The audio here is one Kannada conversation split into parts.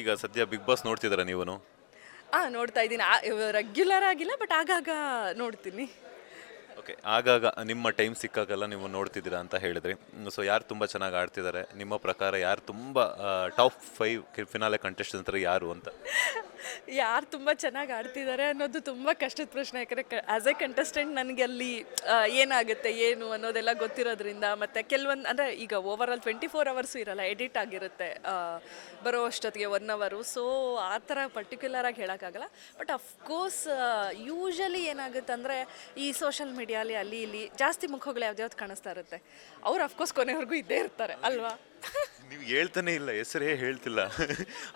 ಈಗ ಸದ್ಯ ಬಿಗ್ ಬಾಸ್ ನೋಡ್ತಿದ್ದೀರಾ ನೀವು? ನೋಡ್ತಾ ಇದ್ದೀನಿ. ರೆಗ್ಯುಲರ್ ಆಗಿಲ್ಲ, ಬಟ್ ಆಗಾಗ ನೋಡ್ತೀನಿ. ಓಕೆ, ಆಗಾಗ ನಿಮ್ಮ ಟೈಮ್ ಸಿಕ್ಕಾಗೆಲ್ಲ ನೀವು ನೋಡ್ತಿದ್ದೀರಾ ಅಂತ ಹೇಳಿದ್ರಿ. ಸೊ ಯಾರು ತುಂಬ ಚೆನ್ನಾಗಿ ಆಡ್ತಿದ್ದಾರೆ ನಿಮ್ಮ ಪ್ರಕಾರ? ಯಾರು ತುಂಬ ಟಾಪ್ 5 ಫಿನಾಲೆ ಕಂಟೆಸ್ಟೆಂಟ್ ಯಾರು ಅಂತ? ಯಾರು ತುಂಬ ಚೆನ್ನಾಗಿ ಆಡ್ತಿದ್ದಾರೆ ಅನ್ನೋದು ತುಂಬ ಕಷ್ಟದ ಪ್ರಶ್ನೆ. ಯಾಕಂದರೆ ಆ್ಯಸ್ ಎ ಕಂಟೆಸ್ಟೆಂಟ್ ನನಗೆ ಅಲ್ಲಿ ಏನಾಗುತ್ತೆ ಏನು ಅನ್ನೋದೆಲ್ಲ ಗೊತ್ತಿರೋದ್ರಿಂದ, ಮತ್ತು ಕೆಲವೊಂದು ಅಂದರೆ ಈಗ ಓವರಾಲ್ 24 ಅವರ್ಸು ಇರಲ್ಲ, ಎಡಿಟ್ ಆಗಿರುತ್ತೆ ಬರೋ ಅಷ್ಟೊತ್ತಿಗೆ 1 ಅವರು. ಸೊ ಆ ಥರ ಪರ್ಟಿಕ್ಯುಲರಾಗಿ ಹೇಳೋಕ್ಕಾಗಲ್ಲ. ಬಟ್ ಅಫ್ಕೋರ್ಸ್ ಯೂಶಲಿ ಏನಾಗುತ್ತೆ ಅಂದರೆ ಈ ಸೋಷಲ್ ಮೀಡಿಯಾಲಿ ಅಲ್ಲಿ ಇಲ್ಲಿ ಜಾಸ್ತಿ ಮುಖಗಳು ಯಾವ್ದು ಕಾಣಿಸ್ತಾ ಇರುತ್ತೆ. ಅವ್ರು ಅಫ್ಕೋರ್ಸ್ ಕೊನೆವರೆಗೂ ಇದ್ದೇ ಇರ್ತಾರೆ ಅಲ್ವಾ? ನೀವು ಹೇಳ್ತಾನೆ ಇಲ್ಲ, ಹೆಸರೇ ಹೇಳ್ತಿಲ್ಲ.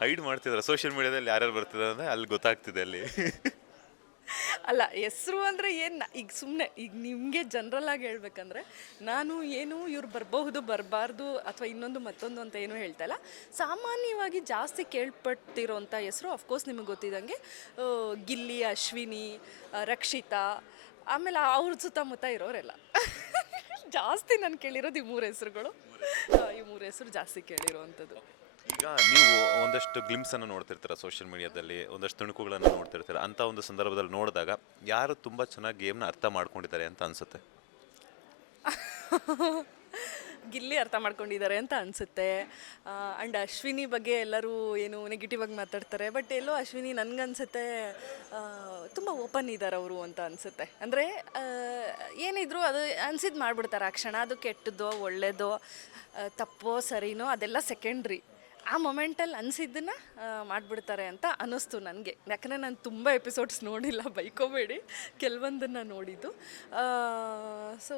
ಹೈಡ್ ಮಾಡ್ತಿದ್ದಾರೆ ಸೋಷಿಯಲ್ ಮೀಡಿಯಾದಲ್ಲಿ ಯಾರ್ಯಾರು ಬರ್ತಿದ್ದಾರೆ ಅಂದರೆ ಅಲ್ಲಿ ಗೊತ್ತಾಗ್ತಿದೆ ಅಲ್ಲಿ. ಅಲ್ಲ, ಹೆಸರು ಅಂದರೆ ಏನು, ಈಗ ಸುಮ್ಮನೆ ಈಗ ನಿಮಗೆ ಜನರಲ್ ಆಗಿ ಹೇಳ್ಬೇಕಂದ್ರೆ ನಾನು ಏನು ಇವ್ರು ಬರಬಹುದು ಬರಬಾರ್ದು ಅಥವಾ ಇನ್ನೊಂದು ಮತ್ತೊಂದು ಅಂತ ಏನೂ ಹೇಳ್ತಾ ಇಲ್ಲ. ಸಾಮಾನ್ಯವಾಗಿ ಜಾಸ್ತಿ ಕೇಳ್ಪಟ್ಟಿರೋಂಥ ಹೆಸರು ಅಫ್ಕೋರ್ಸ್ ನಿಮಗೆ ಗೊತ್ತಿದ್ದಂಗೆ ಗಿಲ್ಲಿ, ಅಶ್ವಿನಿ, ರಕ್ಷಿತಾ, ಆಮೇಲೆ ಅವ್ರ ಸುತ್ತಮುತ್ತ ಇರೋರೆಲ್ಲ. ಜಾಸ್ತಿ ನಾನು ಕೇಳಿರೋದು ಈ 3 ಹೆಸರುಗಳು. ಈ 3 ಹೆಸರು ಜಾಸ್ತಿ ಕೇಳಿರೋವಂಥದ್ದು. ಈಗ ನೀವು ಒಂದಷ್ಟು ಗ್ಲಿಮ್ಸ್ ಅನ್ನು ನೋಡ್ತಿರ್ತೀರ ಸೋಷಿಯಲ್ ಮೀಡಿಯಾದಲ್ಲಿ, ಒಂದಷ್ಟು ತುಣುಕುಗಳನ್ನು ನೋಡ್ತಿರ್ತೀರ. ಅಂತ ಒಂದು ಸಂದರ್ಭದಲ್ಲಿ ನೋಡಿದಾಗ ಯಾರು ತುಂಬ ಚೆನ್ನಾಗಿ ಗೇಮ್ನ ಅರ್ಥ ಮಾಡ್ಕೊಂಡಿದ್ದಾರೆ ಅಂತ ಅನ್ಸುತ್ತೆ? ಗಿಲ್ಲಿ ಅರ್ಥ ಮಾಡ್ಕೊಂಡಿದ್ದಾರೆ ಅಂತ ಅನಿಸುತ್ತೆ. ಆ್ಯಂಡ್ ಅಶ್ವಿನಿ ಬಗ್ಗೆ ಎಲ್ಲರೂ ಏನು ನೆಗೆಟಿವ್ ಆಗಿ ಮಾತಾಡ್ತಾರೆ, ಬಟ್ ಎಲ್ಲೋ ಅಶ್ವಿನಿ ನನಗನ್ಸುತ್ತೆ ತುಂಬ ಓಪನ್ ಇದ್ದಾರೆ ಅವರು ಅಂತ ಅನಿಸುತ್ತೆ. ಅಂದರೆ ಏನಿದ್ರು ಅದು ಅನ್ಸಿದ್ದು ಮಾಡಿಬಿಡ್ತಾರೆ ಆ ಕ್ಷಣ. ಅದು ಕೆಟ್ಟದ್ದೋ ಒಳ್ಳೆಯದೋ ತಪ್ಪೋ ಸರಿನೋ ಅದೆಲ್ಲ ಸೆಕೆಂಡ್ರಿ. ಆ ಮೊಮೆಂಟಲ್ಲಿ ಅನಿಸಿದ್ದನ್ನು ಮಾಡಿಬಿಡ್ತಾರೆ ಅಂತ ಅನ್ನಿಸ್ತು ನನಗೆ. ಯಾಕಂದರೆ ನಾನು ತುಂಬ ಎಪಿಸೋಡ್ಸ್ ನೋಡಿಲ್ಲ, ಬೈಕೋಬೇಡಿ, ಕೆಲವೊಂದನ್ನು ನೋಡಿದ್ದು. ಸೊ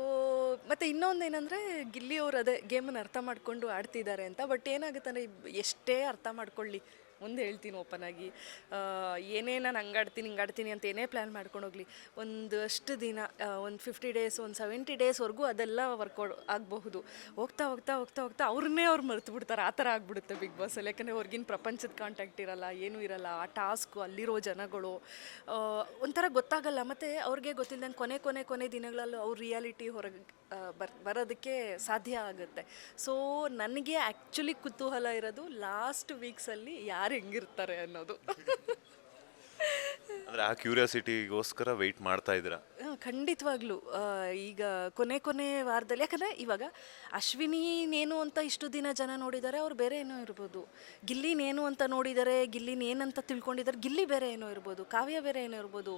ಮತ್ತು ಇನ್ನೊಂದು ಏನಂದರೆ ಗಿಲ್ಲಿಯವರು ಅದೇ ಗೇಮನ್ನು ಅರ್ಥ ಮಾಡಿಕೊಂಡು ಆಡ್ತಿದ್ದಾರೆ ಅಂತ. ಬಟ್ ಏನಾಗುತ್ತೆ ಅಂದರೆ ಎಷ್ಟೇ ಅರ್ಥ ಮಾಡ್ಕೊಳ್ಳಿ, ಮುಂದೆ ಹೇಳ್ತೀನಿ ಓಪನ್ ಆಗಿ, ಏನೇ ನಾನು ಹಿಂಗಾಡ್ತೀನಿ ಅಂತ ಏನೇ ಪ್ಲ್ಯಾನ್ ಮಾಡ್ಕೊಂಡು ಹೋಗಲಿ, ಒಂದಷ್ಟು ದಿನ ಒಂದು 50 ಡೇಸ್, ಒಂದು 70 ಡೇಸ್ವರೆಗೂ ಅದೆಲ್ಲ ವರ್ಕೌಟ್ ಆಗಬಹುದು. ಹೋಗ್ತಾ ಹೋಗ್ತಾ ಹೋಗ್ತಾ ಹೋಗ್ತಾ ಅವ್ರನ್ನೇ ಅವ್ರು ಮರೆತು ಬಿಡ್ತಾರೆ. ಆ ಥರ ಆಗಿಬಿಡುತ್ತೆ ಬಿಗ್ ಬಾಸಲ್ಲಿ. ಯಾಕಂದರೆ ಹೊರಗಿನ ಪ್ರಪಂಚದ ಕಾಂಟ್ಯಾಕ್ಟ್ ಇರಲ್ಲ, ಏನೂ ಇರಲ್ಲ. ಆ ಟಾಸ್ಕು, ಅಲ್ಲಿರೋ ಜನಗಳು ಒಂಥರ ಗೊತ್ತಾಗಲ್ಲ. ಮತ್ತು ಅವ್ರಿಗೆ ಗೊತ್ತಿಲ್ಲದಂಗೆ ಕೊನೆ ದಿನಗಳಲ್ಲೂ ಅವ್ರ ರಿಯಾಲಿಟಿ ಹೊರಗೆ ಬರೋದಕ್ಕೆ ಸಾಧ್ಯ ಆಗುತ್ತೆ. ಸೊ ನನಗೆ ಆ್ಯಕ್ಚುಲಿ ಕುತೂಹಲ ಇರೋದು ಲಾಸ್ಟ್ ವೀಕ್ಸಲ್ಲಿ ಯಾರು ಹೆಂಗಿರ್ತಾರೆ ಅನ್ನೋದು. ಅಂದರೆ ಆ ಕ್ಯೂರಿಯಾಸಿಟಿಗೋಸ್ಕರ ವೆಯ್ಟ್ ಮಾಡ್ತಾ ಇದ್ದೀರಾ? ಖಂಡಿತವಾಗ್ಲೂ. ಈಗ ಕೊನೆ ವಾರದಲ್ಲಿ, ಯಾಕಂದರೆ ಇವಾಗ ಅಶ್ವಿನಿನೇನು ಅಂತ ಇಷ್ಟು ದಿನ ಜನ ನೋಡಿದ್ದಾರೆ, ಅವ್ರು ಬೇರೆ ಏನೋ ಇರ್ಬೋದು. ಗಿಲ್ಲಿನೇನು ಅಂತ ನೋಡಿದ್ದಾರೆ, ಗಿಲ್ಲಿನೇನಂತ ತಿಳ್ಕೊಂಡಿದ್ದಾರೆ, ಗಿಲ್ಲಿ ಬೇರೆ ಏನೋ ಇರ್ಬೋದು, ಕಾವ್ಯ ಬೇರೆ ಏನೋ ಇರ್ಬೋದು,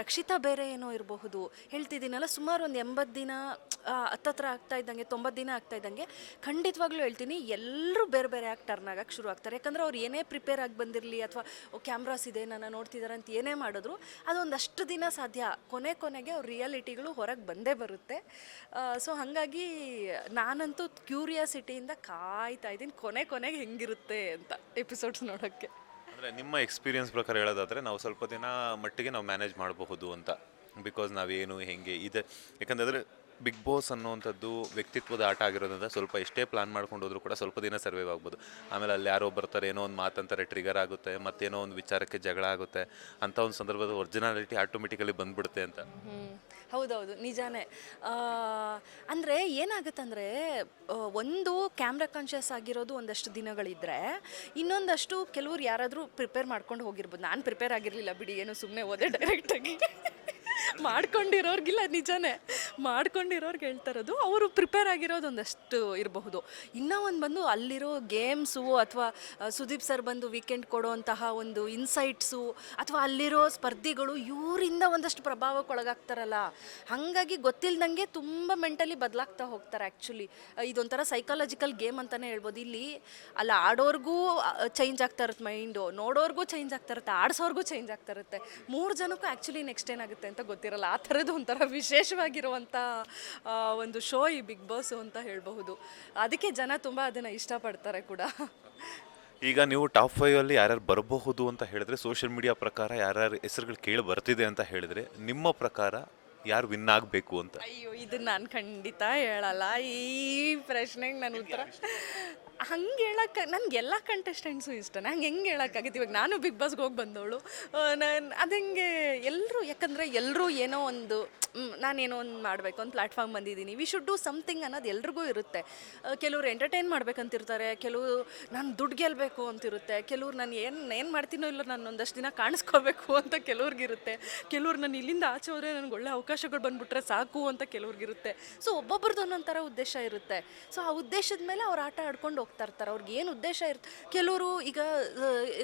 ರಕ್ಷಿತಾ ಬೇರೆ ಏನೋ ಇರಬಹುದು. ಹೇಳ್ತಿದ್ದೀನಲ್ಲ, ಸುಮಾರು ಒಂದು 80 ದಿನ ಹತ್ತತ್ರ ಆಗ್ತಾ ಇದ್ದಂಗೆ, 90 ದಿನ ಆಗ್ತಾ ಇದ್ದಂಗೆ ಖಂಡಿತವಾಗ್ಲೂ ಹೇಳ್ತೀನಿ ಎಲ್ಲರೂ ಬೇರೆ ಬೇರೆ ಆಗಿ ಟರ್ನ್ ಆಗಕ್ಕೆ ಶುರು ಆಗ್ತಾರೆ. ಯಾಕಂದರೆ ಅವ್ರು ಏನೇ ಪ್ರಿಪೇರ್ ಆಗಿ ಬಂದಿರಲಿ ಅಥವಾ ಕ್ಯಾಮ್ರಾಸ್ ಇದೆ ನನ್ನ ನೋಡ್ತಿದ್ದಾರೆ ಅಂತ ಏನೇ ಮಾಡಿದ್ರು ಅದೊಂದಷ್ಟು ದಿನ ಸಾಧ್ಯ. ಕೊನೆಗೆ ಅವ್ರ ರಿಯಾಲಿಟಿಗಳು ಹೊರಗೆ ಬಂದೇ ಬರುತ್ತೆ. ಸೊ ಹಾಗಾಗಿ ನಾನಂತೂ ಕ್ಯೂರಿಯಾಸಿಟಿಯಿಂದ ಕಾಯ್ತಾ ಇದ್ದೀನಿ ಕೊನೆಗೆ ಹೆಂಗಿರುತ್ತೆ ಅಂತ ಎಪಿಸೋಡ್ಸ್ ನೋಡೋಕ್ಕೆ. ಅಂದರೆ ನಿಮ್ಮ ಎಕ್ಸ್ಪೀರಿಯನ್ಸ್ ಪ್ರಕಾರ ಹೇಳೋದಾದರೆ ನಾವು ಸ್ವಲ್ಪ ದಿನ ಮಟ್ಟಿಗೆ ನಾವು ಮ್ಯಾನೇಜ್ ಮಾಡಬಹುದು ಅಂತ. ಬಿಕಾಸ್ ನಾವೇನು ಹೆಂಗೆ ಇದೆ, ಯಾಕಂದರೆ ಬಿಗ್ ಬಾಸ್ ಅನ್ನುವಂಥದ್ದು ವ್ಯಕ್ತಿತ್ವದ ಆಟ ಆಗಿರೋದ್ರಿಂದ ಸ್ವಲ್ಪ ಎಷ್ಟೇ ಪ್ಲಾನ್ ಮಾಡ್ಕೊಂಡು ಹೋದ್ರೂ ಕೂಡ ಸ್ವಲ್ಪ ದಿನ ಸರ್ವೈವ್ ಆಗ್ಬೋದು. ಆಮೇಲೆ ಅಲ್ಲಿ ಯಾರೋ ಬರ್ತಾರೆ, ಏನೋ ಒಂದು ಮಾತಂತಾರೆ, ಟ್ರಿಗರ್ ಆಗುತ್ತೆ, ಮತ್ತೇನೋ ಒಂದು ವಿಚಾರಕ್ಕೆ ಜಗಳ ಆಗುತ್ತೆ. ಅಂಥ ಒಂದು ಸಂದರ್ಭದ ಒರಿಜಿನಾಲಿಟಿ ಆಟೋಮೆಟಿಕಲಿ ಬಂದ್ಬಿಡುತ್ತೆ ಅಂತ. ಹೌದೌದು, ನಿಜಾನೇ. ಅಂದರೆ ಏನಾಗುತ್ತಂದರೆ ಒಂದು ಕ್ಯಾಮ್ರಾ ಕಾನ್ಷಿಯಸ್ ಆಗಿರೋದು ಒಂದಷ್ಟು ದಿನಗಳಿದ್ದರೆ, ಇನ್ನೊಂದಷ್ಟು ಕೆಲವ್ರು ಯಾರಾದರೂ ಪ್ರಿಪೇರ್ ಮಾಡ್ಕೊಂಡು ಹೋಗಿರ್ಬೋದು. ನಾನು ಪ್ರಿಪೇರ್ ಆಗಿರಲಿಲ್ಲ ಬಿಡಿ, ಏನು ಸುಮ್ಮನೆ ಹೋದೆ ಡೈರೆಕ್ಟಾಗಿ. ಮಾಡ್ಕೊಂಡಿರೋರ್ಗಿಲ್ಲ, ನಿಜಾನೇ ಮಾಡ್ಕೊಂಡಿರೋರ್ಗೆ ಹೇಳ್ತಾ ಇರೋದು. ಅವರು ಪ್ರಿಪೇರ್ ಆಗಿರೋದು ಒಂದಷ್ಟು ಇರಬಹುದು. ಇನ್ನೂ ಒಂದು ಬಂದು ಅಲ್ಲಿರೋ ಗೇಮ್ಸು ಅಥವಾ ಸುದೀಪ್ ಸರ್ ಬಂದು ವೀಕೆಂಡ್ ಕೊಡೋವಂತಹ ಒಂದು ಇನ್ಸೈಟ್ಸು ಅಥವಾ ಅಲ್ಲಿರೋ ಸ್ಪರ್ಧಿಗಳು ಇವರಿಂದ ಒಂದಷ್ಟು ಪ್ರಭಾವಕ್ಕೆ ಒಳಗಾಗ್ತಾರಲ್ಲ. ಹಾಗಾಗಿ ಗೊತ್ತಿಲ್ದಂಗೆ ತುಂಬ ಮೆಂಟಲಿ ಬದಲಾಗ್ತಾ ಹೋಗ್ತಾರೆ. ಆ್ಯಕ್ಚುಲಿ ಇದೊಂಥರ ಸೈಕಾಲಜಿಕಲ್ ಗೇಮ್ ಅಂತಲೇ ಹೇಳ್ಬೋದು. ಇಲ್ಲಿ ಅಲ್ಲ ಆಡೋರ್ಗೂ ಚೇಂಜ್ ಆಗ್ತಾ ಇರುತ್ತೆ ಮೈಂಡು, ನೋಡೋರ್ಗೂ ಚೇಂಜ್ ಆಗ್ತಾ ಇರುತ್ತೆ, ಆಡಿಸೋರ್ಗೂ ಚೇಂಜ್ ಆಗ್ತಾ ಇರುತ್ತೆ. 3 ಜನಕ್ಕೂ ಆ್ಯಕ್ಚುಲಿ ನೆಕ್ಸ್ಟ್ ಏನಾಗುತ್ತೆ ಅಂತ ಗೊತ್ತಿರಲ್ಲ. ಆ ಥರದ್ದು ಒಂಥರ ವಿಶೇಷವಾಗಿರುವಂಥ ಒಂದು ಶೋ ಈ ಬಿಗ್ ಬಾಸು ಅಂತ ಹೇಳಬಹುದು. ಅದಕ್ಕೆ ಜನ ತುಂಬ ಅದನ್ನು ಇಷ್ಟಪಡ್ತಾರೆ ಕೂಡ. ಈಗ ನೀವು ಟಾಪ್ 5 ಯಾರ್ಯಾರು ಬರಬಹುದು ಅಂತ ಹೇಳಿದ್ರೆ, ಸೋಷಿಯಲ್ ಮೀಡಿಯಾ ಪ್ರಕಾರ ಯಾರ್ಯಾರು ಹೆಸರುಗಳು ಕೇಳಿ ಬರ್ತಿದೆ ಅಂತ ಹೇಳಿದ್ರೆ, ನಿಮ್ಮ ಪ್ರಕಾರ ಯಾರು ವಿನ್ ಆಗಬೇಕು ಅಂತ? ಅಯ್ಯೋ ಇದನ್ನ ನಾನು ಖಂಡಿತ ಹೇಳಲ್ಲ. ಈ ಪ್ರಶ್ನೆಗೆ ನಾನು ಉತ್ತರ ಹಂಗೆ ಹೇಳಕ್ಕೆ, ನನಗೆಲ್ಲ ಕಂಟೆಸ್ಟೆಂಟ್ಸು ಇಷ್ಟನೇ, ಹಂಗೆ ಹೆಂಗೆ ಹೇಳೋಕ್ಕಾಗಿತ್ತು? ಇವಾಗ ನಾನು ಬಿಗ್ ಬಾಸ್ಗೆ ಹೋಗಿ ಬಂದವಳು, ನಾನು ಅದು ಹೆಂಗೆ ಎಲ್ಲರೂ, ಯಾಕಂದರೆ ಎಲ್ಲರೂ ಏನೋ ಒಂದು ನಾನೇನೋ ಒಂದು ಮಾಡಬೇಕು, ಒಂದು ಪ್ಲ್ಯಾಟ್ಫಾರ್ಮ್ ಬಂದಿದ್ದೀನಿ, ವಿ ಶುಡ್ ಡೂ ಸಮಥಿಂಗ್ ಅನ್ನೋದು ಎಲ್ರಿಗೂ ಇರುತ್ತೆ. ಕೆಲವ್ರು ಎಂಟರ್ಟೈನ್ ಮಾಡ್ಬೇಕಂತಿರ್ತಾರೆ, ಕೆಲವು ನಾನು ದುಡ್ಡು ಗೆಲ್ಲಬೇಕು ಅಂತಿರುತ್ತೆ, ಕೆಲವ್ರು ನಾನು ಏನು ಮಾಡ್ತೀನೋ ಇಲ್ಲ ನಾನು ಒಂದಷ್ಟು ದಿನ ಕಾಣಿಸ್ಕೋಬೇಕು ಅಂತ ಕೆಲವ್ರಿಗಿರುತ್ತೆ, ಕೆಲವ್ರು ನಾನು ಇಲ್ಲಿಂದ ಆಚೆ ಹೋದರೆ ನನಗೆ ಒಳ್ಳೆ ಅವಕಾಶಗಳು ಬಂದುಬಿಟ್ರೆ ಸಾಕು ಅಂತ ಕೆಲವ್ರಿಗಿರುತ್ತೆ. ಸೊ ಒಬ್ಬೊಬ್ರದ್ದು ಒಂದೊಂಥರ ಉದ್ದೇಶ ಇರುತ್ತೆ. ಸೊ ಆ ಉದ್ದೇಶದ ಮೇಲೆ ಅವ್ರು ಆಟ ಆಡ್ಕೊಂಡು ಹೋಗ್ತಾ ಇರ್ತಾರೆ. ಅವ್ರಿಗೆ ಏನು ಉದ್ದೇಶ ಇರುತ್ತೆ. ಕೆಲವರು ಈಗ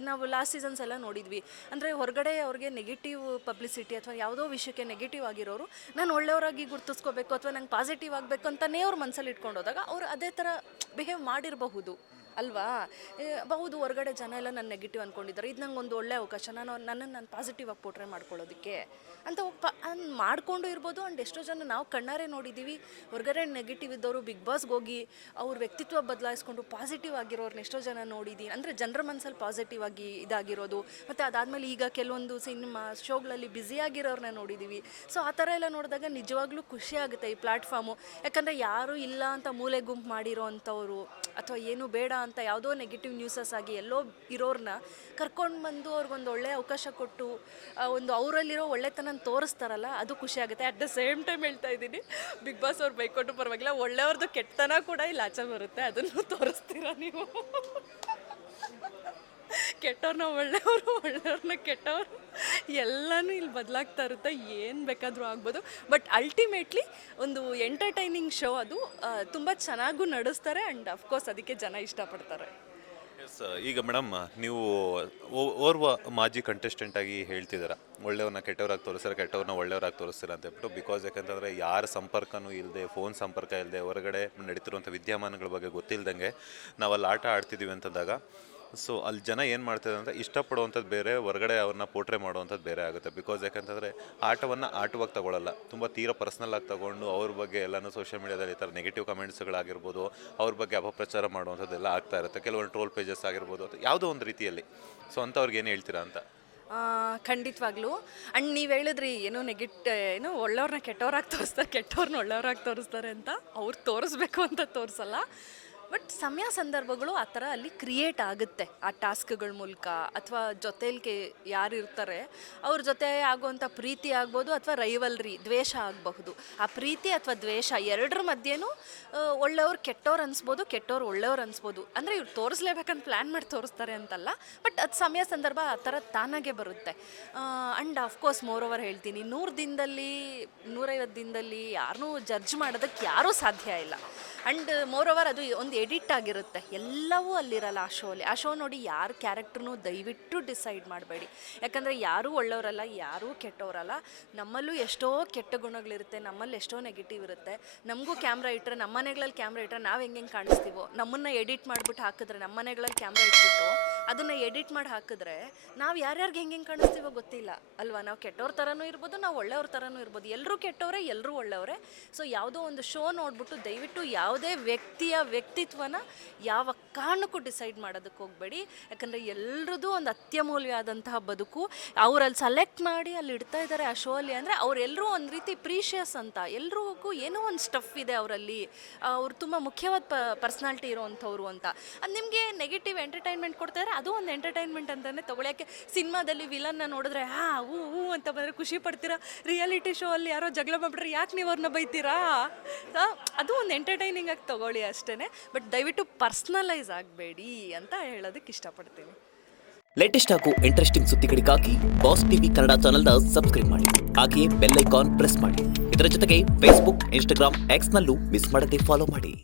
ನಾವು ಲಾಸ್ಟ್ ಸೀಸನ್ಸ್ ಎಲ್ಲ ನೋಡಿದ್ವಿ, ಅಂದರೆ ಹೊರಗಡೆ ಅವ್ರಿಗೆ ನೆಗೆಟಿವ್ ಪಬ್ಲಿಸಿಟಿ ಅಥವಾ ಯಾವುದೋ ವಿಷಯಕ್ಕೆ ನೆಗೆಟಿವ್ ಆಗಿರೋರು ನಾನು ಒಳ್ಳೆಯವರಾಗಿ ಗುರ್ತಿಸ್ಕೋಬೇಕು ಅಥವಾ ನಂಗೆ ಪಾಸಿಟಿವ್ ಆಗಬೇಕು ಅಂತಲೇ ಅವ್ರ ಮನಸ್ಸಲ್ಲಿ ಇಟ್ಕೊಂಡು ಹೋದಾಗ ಅವ್ರು ಅದೇ ಥರ ಬಿಹೇವ್ ಮಾಡಿರಬಹುದು ಅಲ್ವಾ? ಹೌದು, ಹೊರಗಡೆ ಜನ ಎಲ್ಲ ನನ್ನ ನೆಗೆಟಿವ್ ಅಂದ್ಕೊಂಡಿದ್ದಾರೆ, ಇದು ನಂಗೆ ಒಂದು ಒಳ್ಳೆ ಅವಕಾಶ, ನಾನು ಪಾಸಿಟಿವ್ ಆಗಿ ಪೋಟ್ರೆ ಮಾಡ್ಕೊಳ್ಳೋದಕ್ಕೆ ಅಂತ ಮಾಡಿಕೊಂಡು ಇರ್ಬೋದು. ಆ್ಯಂಡ್ ಎಷ್ಟೋ ಜನ ನಾವು ಕಣ್ಣಾರೆ ನೋಡಿದ್ದೀವಿ, ಹೊರಗಡೆ ನೆಗೆಟಿವ್ ಇದ್ದವರು ಬಿಗ್ ಬಾಸ್ಗೆ ಹೋಗಿ ಅವ್ರ ವ್ಯಕ್ತಿತ್ವ ಬದಲಾಯಿಸ್ಕೊಂಡು ಪಾಸಿಟಿವ್ ಆಗಿರೋರ್ನ ಎಷ್ಟೋ ಜನ ನೋಡಿದ್ದೀನಿ. ಅಂದರೆ ಜನರ ಮನಸ್ಸಲ್ಲಿ ಪಾಸಿಟಿವ್ ಆಗಿ ಇದಾಗಿರೋದು. ಮತ್ತು ಅದಾದಮೇಲೆ ಈಗ ಕೆಲವೊಂದು ಸಿನಿಮಾ ಶೋಗಳಲ್ಲಿ ಬ್ಯುಸಿಯಾಗಿರೋರನ್ನ ನೋಡಿದ್ದೀವಿ. ಸೊ ಆ ಥರ ಎಲ್ಲ ನೋಡಿದಾಗ ನಿಜವಾಗ್ಲೂ ಖುಷಿ ಆಗುತ್ತೆ ಈ ಪ್ಲ್ಯಾಟ್ಫಾರ್ಮು. ಯಾಕಂದರೆ ಯಾರೂ ಇಲ್ಲ ಅಂತ ಮೂಲೆ ಗುಂಪು ಮಾಡಿರೋ ಅಂಥವ್ರು ಅಥವಾ ಏನು ಬೇಡ ಅಂತ ಯಾವುದೋ ನೆಗೆಟಿವ್ ನ್ಯೂಸಸ್ ಆಗಿ ಎಲ್ಲೋ ಇರೋರನ್ನ ಕರ್ಕೊಂಡು ಬಂದು ಅವ್ರಿಗೊಂದು ಒಳ್ಳೆ ಅವಕಾಶ ಕೊಟ್ಟು ಒಂದು ಅವರಲ್ಲಿರೋ ಒಳ್ಳೆತನ ತೋರಿಸ್ತಾರಲ್ಲ, ಅದು ಖುಷಿ ಆಗುತ್ತೆ. ಅಟ್ ದ ಸೇಮ್ ಟೈಮ್ ಹೇಳ್ತಾ ಇದ್ದೀನಿ, ಬಿಗ್ ಬಾಸ್ ಅವ್ರು ಬೈಕೊಟ್ಟು ಪರವಾಗಿಲ್ಲ, ಒಳ್ಳೆಯವ್ರದ್ದು ಕೆಟ್ಟತನ ಕೂಡ ಇಲ್ಲಿ ಆಚೆ ಬರುತ್ತೆ, ಅದನ್ನು ತೋರಿಸ್ತೀರಾ ನೀವು. ಕೆಟ್ಟವ್ರನ್ನ ಒಳ್ಳೆಯವರು, ಒಳ್ಳೆಯವ್ರನ್ನ ಕೆಟ್ಟವರು, ಎಲ್ಲನೂ ಇಲ್ಲಿ ಬದಲಾಗ್ತಾ ಇರುತ್ತೆ. ಏನು ಬೇಕಾದರೂ ಆಗ್ಬೋದು. ಬಟ್ ಅಲ್ಟಿಮೇಟ್ಲಿ ಒಂದು ಎಂಟರ್ಟೈನಿಂಗ್ ಶೋ ಅದು. ತುಂಬ ಚೆನ್ನಾಗೂ ನಡೆಸ್ತಾರೆ ಆ್ಯಂಡ್ ಅಫ್ಕೋರ್ಸ್ ಅದಕ್ಕೆ ಜನ ಇಷ್ಟಪಡ್ತಾರೆ. ಎಸ್, ಈಗ ಮೇಡಮ್ ನೀವು ಓರ್ವ ಮಾಜಿ ಕಂಟೆಸ್ಟೆಂಟ್ ಆಗಿ ಹೇಳ್ತಿದ್ದೀರಾ, ಒಳ್ಳೆಯವ್ರನ್ನ ಕೆಟ್ಟವ್ರಾಗಿ ತೋರಿಸ್ತಾರೆ, ಕೆಟ್ಟವ್ರನ್ನ ಒಳ್ಳೆಯವ್ರಾಗಿ ತೋರಿಸ್ತೀರ ಅಂತ ಹೇಳ್ಬಿಟ್ಟು. ಬಿಕಾಸ್ ಯಾಕಂತಂದರೆ ಯಾರ ಸಂಪರ್ಕನೂ ಇಲ್ಲದೆ, ಫೋನ್ ಸಂಪರ್ಕ ಇಲ್ಲದೆ, ಹೊರಗಡೆ ನಡೀತಿರುವಂಥ ವಿದ್ಯಮಾನಗಳ ಬಗ್ಗೆ ಗೊತ್ತಿಲ್ಲದಂಗೆ ನಾವು ಅಲ್ಲಿ ಆಟ ಆಡ್ತಿದ್ದೀವಿ ಅಂತಂದಾಗ, ಸೊ ಅಲ್ಲಿ ಜನ ಏನು ಮಾಡ್ತಾರೆ ಅಂದರೆ ಇಷ್ಟಪಡುವಂಥದ್ದು ಬೇರೆ, ಹೊರಗಡೆ ಅವ್ರನ್ನ ಪೋಟ್ರೆ ಮಾಡುವಂಥದ್ದು ಬೇರೆ ಆಗುತ್ತೆ. ಬಿಕಾಸ್ ಯಾಕಂತಂದರೆ ಆಟವನ್ನು ಆಟವಾಗಿ ತಗೊಳ್ಳಲ್ಲ, ತುಂಬ ತೀರಾ ಪರ್ಸ್ನಲ್ ಆಗಿ ತಗೊಂಡು ಅವ್ರ ಬಗ್ಗೆ ಎಲ್ಲನೂ ಸೋಷಿಯಲ್ ಮೀಡಿಯಾದಲ್ಲಿ ಈ ಥರ ನೆಗೆಟಿವ್ ಕಮೆಂಟ್ಸ್ಗಳಾಗಿರ್ಬೋದು, ಅವ್ರ ಬಗ್ಗೆ ಅಪಪ್ರಚಾರ ಮಾಡುವಂಥದ್ದೆಲ್ಲ ಆಗ್ತಾ ಇರುತ್ತೆ. ಕೆಲವೊಂದು ಟ್ರೋಲ್ ಪೇಜಸ್ ಆಗಿರ್ಬೋದು, ಅಥವಾ ಯಾವುದೋ ಒಂದು ರೀತಿಯಲ್ಲಿ. ಸೊ ಅಂಥವ್ರಿಗೆ ಏನು ಹೇಳ್ತೀರಾ ಅಂತ? ಖಂಡಿತವಾಗ್ಲೂ. ಆ್ಯಂಡ್ ನೀವು ಹೇಳಿದ್ರಿ ಏನೋ ಏನೋ ಒಳ್ಳೆಯವ್ರನ್ನ ಕೆಟ್ಟವ್ರಾಗಿ ತೋರಿಸ್ತಾರೆ, ಕೆಟ್ಟವ್ರನ್ನ ಒಳ್ಳೆಯವ್ರಾಗಿ ತೋರಿಸ್ತಾರೆ ಅಂತ. ಅವ್ರು ತೋರಿಸ್ಬೇಕು ಅಂತ ತೋರಿಸಲ್ಲ, ಬಟ್ ಸಮಯ ಸಂದರ್ಭಗಳು ಆ ಥರ ಅಲ್ಲಿ ಕ್ರಿಯೇಟ್ ಆಗುತ್ತೆ ಆ ಟಾಸ್ಕ್ಗಳ ಮೂಲಕ. ಅಥವಾ ಜೊತೆಲಿ ಯಾರು ಇರ್ತಾರೆ ಅವ್ರ ಜೊತೆ ಆಗುವಂಥ ಪ್ರೀತಿ ಆಗ್ಬೋದು, ಅಥವಾ ರೈವಲ್ರಿ ದ್ವೇಷ ಆಗಬಹುದು. ಆ ಪ್ರೀತಿ ಅಥವಾ ದ್ವೇಷ ಎರಡರ ಮಧ್ಯೆನೂ ಒಳ್ಳೆಯವ್ರು ಕೆಟ್ಟವ್ರು ಅನಿಸ್ಬೋದು, ಕೆಟ್ಟವ್ರು ಒಳ್ಳೆಯವ್ರು ಅನಿಸ್ಬೋದು. ಅಂದರೆ ಇವ್ರು ತೋರಿಸ್ಲೇಬೇಕಂತ ಪ್ಲ್ಯಾನ್ ಮಾಡಿ ತೋರಿಸ್ತಾರೆ ಅಂತಲ್ಲ, ಬಟ್ ಅದು ಸಮಯ ಸಂದರ್ಭ ಆ ಥರ ತಾನಾಗೆ ಬರುತ್ತೆ. ಆ್ಯಂಡ್ ಅಫ್ಕೋರ್ಸ್ ಮೋರ್ ಓವರ್ ಹೇಳ್ತೀನಿ, 100 ದಿನದಲ್ಲಿ 150 ದಿನದಲ್ಲಿ ಯಾರನ್ನೂ ಜಡ್ಜ್ ಮಾಡೋದಕ್ಕೆ ಯಾರೂ ಸಾಧ್ಯ ಇಲ್ಲ. ಆ್ಯಂಡ್ ಮೋರ್ ಓವರ್ ಅದು ಒಂದು ಎಡಿಟ್ ಆಗಿರುತ್ತೆ, ಎಲ್ಲವೂ ಅಲ್ಲಿರಲ್ಲ ಆ ಶೋಲಿ. ಆ ಶೋ ನೋಡಿ ಯಾರ ಕ್ಯಾರೆಕ್ಟ್ರೂ ದಯವಿಟ್ಟು ಡಿಸೈಡ್ ಮಾಡಬೇಡಿ. ಯಾಕಂದರೆ ಯಾರೂ ಒಳ್ಳೆಯವರಲ್ಲ, ಯಾರೂ ಕೆಟ್ಟವರಲ್ಲ. ನಮ್ಮಲ್ಲೂ ಎಷ್ಟೋ ಕೆಟ್ಟ ಗುಣಗಳಿರುತ್ತೆ, ನಮ್ಮಲ್ಲಿ ಎಷ್ಟೋ ನೆಗೆಟಿವ್ ಇರುತ್ತೆ. ನಮಗೂ ಕ್ಯಾಮ್ರಾ ಇಟ್ಟರೆ, ನಮ್ಮ ಮನೆಗಳಲ್ಲಿ ಕ್ಯಾಮ್ರಾ ಇಟ್ಟರೆ ನಾವು ಹೆಂಗೆ ಕಾಣಿಸ್ತೀವೋ, ನಮ್ಮನ್ನು ಎಡಿಟ್ ಮಾಡಿಬಿಟ್ಟು ಹಾಕಿದ್ರೆ, ನಮ್ಮ ಮನೆಗಳಲ್ಲಿ ಕ್ಯಾಮ್ರಾ ಇಟ್ಬಿಟ್ಟು ಅದನ್ನು ಎಡಿಟ್ ಮಾಡಿ ಹಾಕಿದ್ರೆ ನಾವು ಯಾರ್ಯಾರಿಗೆ ಹೆಂಗೆ ಕಾಣಿಸ್ತೀವೋ ಗೊತ್ತಿಲ್ಲ ಅಲ್ವಾ? ನಾವು ಕೆಟ್ಟವ್ರ ಥರನೂ ಇರ್ಬೋದು, ನಾವು ಒಳ್ಳೆಯವ್ರ ಥರನೂ ಇರ್ಬೋದು. ಎಲ್ಲರೂ ಕೆಟ್ಟವರೇ, ಎಲ್ಲರೂ ಒಳ್ಳೆಯವರೇ. ಸೊ ಯಾವುದೋ ಒಂದು ಶೋ ನೋಡಿಬಿಟ್ಟು ದಯವಿಟ್ಟು ಯಾವುದೇ ವ್ಯಕ್ತಿಯ ವ್ಯಕ್ತಿತ್ವನ ಯಾವ ಕಾರಣಕ್ಕೂ ಡಿಸೈಡ್ ಮಾಡೋದಕ್ಕೆ ಹೋಗಬೇಡಿ. ಯಾಕಂದರೆ ಎಲ್ಲರದ್ದು ಒಂದು ಅತ್ಯಮೂಲ್ಯವಾದಂತಹ ಬದುಕು. ಅವರಲ್ಲಿ ಸೆಲೆಕ್ಟ್ ಮಾಡಿ ಅಲ್ಲಿ ಇಡ್ತಾ ಇದ್ದಾರೆ ಆ ಶೋ ಅಲ್ಲಿ ಅಂದರೆ ಅವರೆಲ್ಲರೂ ಒಂದು ರೀತಿ ಪ್ರೀಷಿಯಸ್ ಅಂತ. ಎಲ್ರಿಗೂ ಏನೋ ಒಂದು ಸ್ಟಫ್ ಇದೆ ಅವರಲ್ಲಿ, ಅವ್ರು ತುಂಬ ಮುಖ್ಯವಾದ ಪರ್ಸ್ನಾಲಿಟಿ ಇರೋವಂಥವ್ರು ಅಂತ. ಅದು ನಿಮಗೆ ನೆಗೆಟಿವ್ ಎಂಟರ್ಟೈನ್ಮೆಂಟ್ ಕೊಡ್ತಾರೆ, ಅದು ಒಂದು ಎಂಟರ್ಟೈನ್ಮೆಂಟ್ ಅಂತಲೇ ತಗೊಳ್ಳೋಕ್ಕೆ. ಸಿನಿಮಾದಲ್ಲಿ ವಿಲನ್ನ ನೋಡಿದ್ರೆ ಹೂ ಅಂತ ಬಂದರೆ ಖುಷಿ ಪಡ್ತೀರಾ, ರಿಯಾಲಿಟಿ ಶೋ ಅಲ್ಲಿ ಯಾರೋ ಜಗಳ ಮಾಡ್ಬಿಟ್ರೆ ಯಾಕೆ ನೀವು ಅವ್ರನ್ನ ಬೈತೀರಾ? ಅದು ಒಂದು ಎಂಟರ್ಟೈನಿಂಗ್ ಆಗಿ ತಗೊಳ್ಳಿ ಅಷ್ಟೇ, ಬಟ್ ದಯವಿಟ್ಟು ಪರ್ಸ್ನಲೈಸ್ ಆಗಬೇಡಿ ಅಂತ ಹೇಳೋದಕ್ಕೆ ಇಷ್ಟಪಡ್ತೀನಿ. ಲೇಟೆಸ್ಟ್ ಹಾಗೂ ಇಂಟ್ರೆಸ್ಟಿಂಗ್ ಸುದ್ದಿಗಳಿಗಾಗಿ ಬಾಸ್ ಟಿವಿ ಕನ್ನಡ ಚಾನೆಲ್ನ ಸಬ್ಸ್ಕ್ರೈಬ್ ಮಾಡಿ. ಹಾಗೆಯೇ ಬೆಲ್ ಐಕಾನ್ ಪ್ರೆಸ್ ಮಾಡಿ. ಇದರ ಜೊತೆಗೆ ಫೇಸ್ಬುಕ್, ಇನ್ಸ್ಟಾಗ್ರಾಮ್, ಎಕ್ಸ್ನಲ್ಲೂ ಮಿಸ್ ಮಾಡದೆ ಫಾಲೋ ಮಾಡಿ.